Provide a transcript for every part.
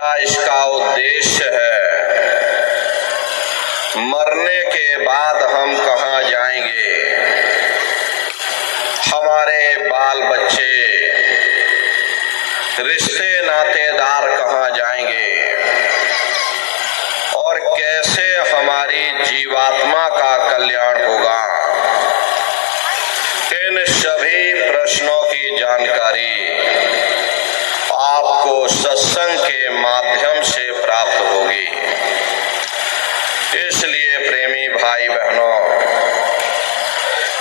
क्या इसका उद्देश्य है? मरने के बाद हम कहाँ जाएंगे? हमारे बाल बच्चे, रिश्ते नातेदार कहाँ जाएंगे? और कैसे हमारी जीवात्मा का कल्याण होगा? इन सभी प्रश्नों की जानकारी आपको सत्संग के माध्यम से प्राप्त होगी। इसलिए प्रेमी भाई बहनों,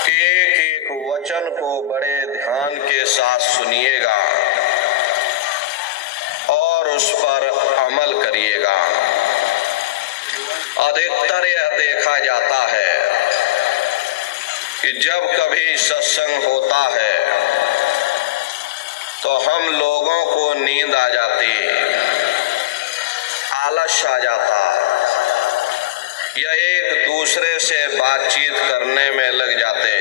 एक एक वचन को बड़े ध्यान के साथ सुनिएगा और उस पर अमल करिएगा। अधिकतर यह देखा जाता है कि जब कभी सत्संग होता है तो हम लोगों को नींद आ जाती, आलस आ जाता या एक दूसरे से बातचीत करने में लग जाते,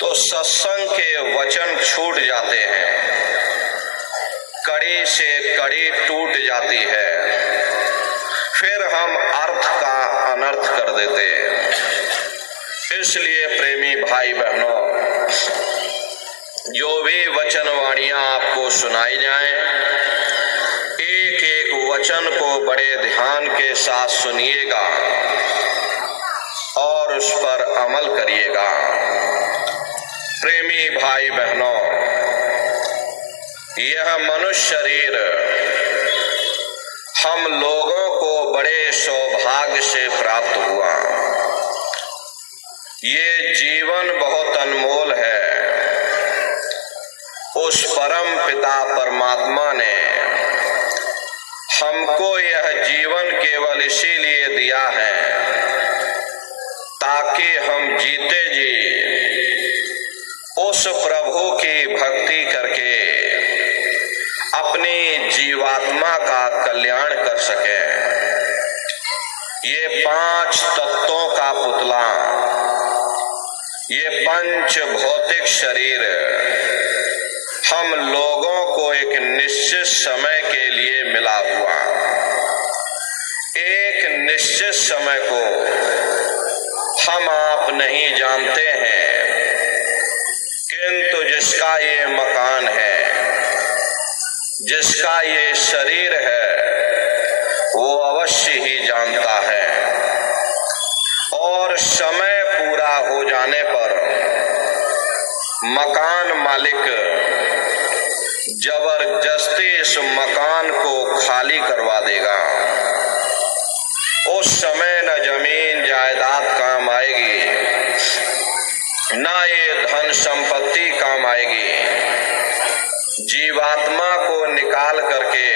तो सत्संग के वचन छूट जाते हैं, कड़ी से कड़ी टूट जाती है, फिर हम अर्थ का अनर्थ कर देते। इसलिए प्रेमी भाई बहनों, जो भी वचन वाणियां आपको सुनाई जाएं, एक एक वचन को बड़े ध्यान के साथ सुनिएगा और उस पर अमल करिएगा। प्रेमी भाई बहनों, यह मनुष्य शरीर हम लोगों को बड़े सौभाग्य से प्राप्त हुआ। ये जीवन बहुत अनमोल है। उस परम पिता परमात्मा ने हमको यह जीवन केवल इसीलिए दिया है ताकि हम जीते जी उस प्रभु की भक्ति करके अपनी जीवात्मा का कल्याण कर सके। ये 5 तत्वों का पुतला, ये पंच भौतिक शरीर हम लोगों को एक निश्चित समय के लिए मिला हुआ। एक निश्चित समय को हम आप नहीं जानते हैं, किंतु जिसका ये मकान है, जिसका ये शरीर है, वो अवश्य ही जानता है। और समय पूरा हो जाने पर मकान मालिक जबरदस्ती इस मकान को खाली करवा देगा। उस समय न जमीन जायदाद काम आएगी, न ये धन संपत्ति काम आएगी। जीवात्मा को निकाल करके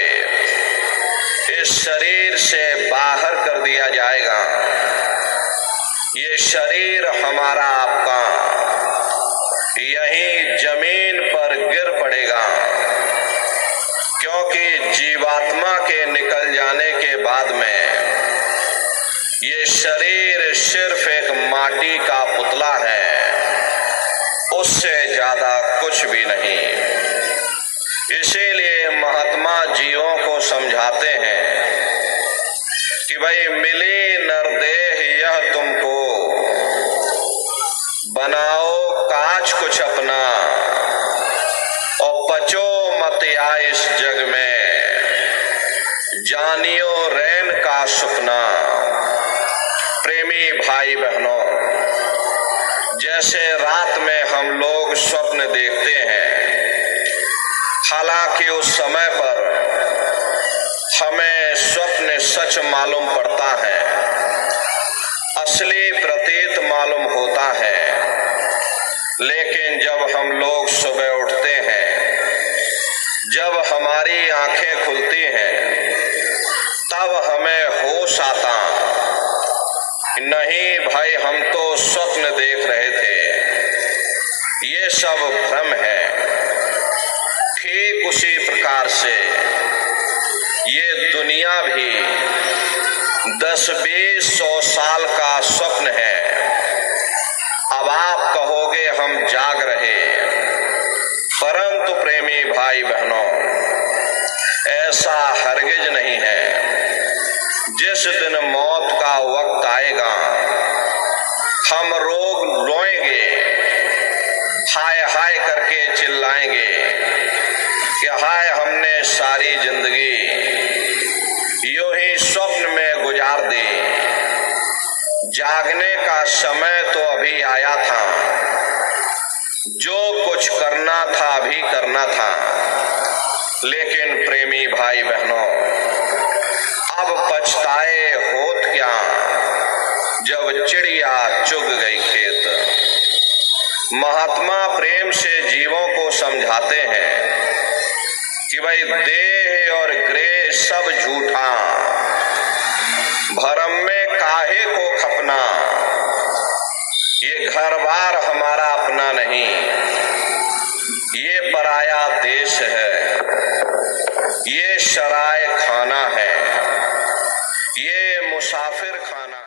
इस शरीर से बाहर कर दिया जाएगा। ये शरीर हमारा आपका यहीं जमीन पर गिर पड़ेगा, क्योंकि जीवात्मा के निकल जाने के बाद में ये शरीर सिर्फ एक माटी का पुतला है, उससे ज्यादा कुछ भी नहीं। इसीलिए महात्मा जीवों को समझाते हैं कि भाई मिली नरदेह यह तुमको, बनाओ काज कुछ अपना और पचो मत आए इस जग में, जानियो रैन का सपना। प्रेमी भाई बहनों, जैसे रात में हम लोग स्वप्न देखते हैं, हालांकि उस समय पर हमें स्वप्न सच मालूम पड़ता है, असली प्रतीत मालूम होता है, लेकिन जब हम लोग सुबह उठते हैं, जब हमारी आंखें खुलती हैं, तब हमें होश आता नहीं भाई हम तो स्वप्न देख रहे थे, ये सब भ्रम है। ठीक उसी प्रकार से ये दुनिया भी 10-20-100 साल का स्वप्न है। अब आप कहोगे हम जाग रहे, परंतु प्रेमी भाई बहनों, ऐसा हरगिज नहीं है। जिस दिन मौत का वक्त आएगा हम रोएंगे, हाय हाय करके चिल्लाएंगे कि हाय हमने सारी जिंदगी यूं ही स्वप्न में गुजार दी। जागने का समय तो अभी आया था, जो कुछ करना था अभी करना था। लेकिन प्रेमी भाई बहनों, अब पछताए होत क्या जब चिड़िया चुग गई खेत। महात्मा प्रेम से जीवों को समझाते हैं कि भाई देह और ग्रह सब झूठा, भरम में काहे को खपना। ये घर बार हमारा अपना नहीं, ये पराया देश है, ये शराय खाना है, ये मुसाफिर खाना।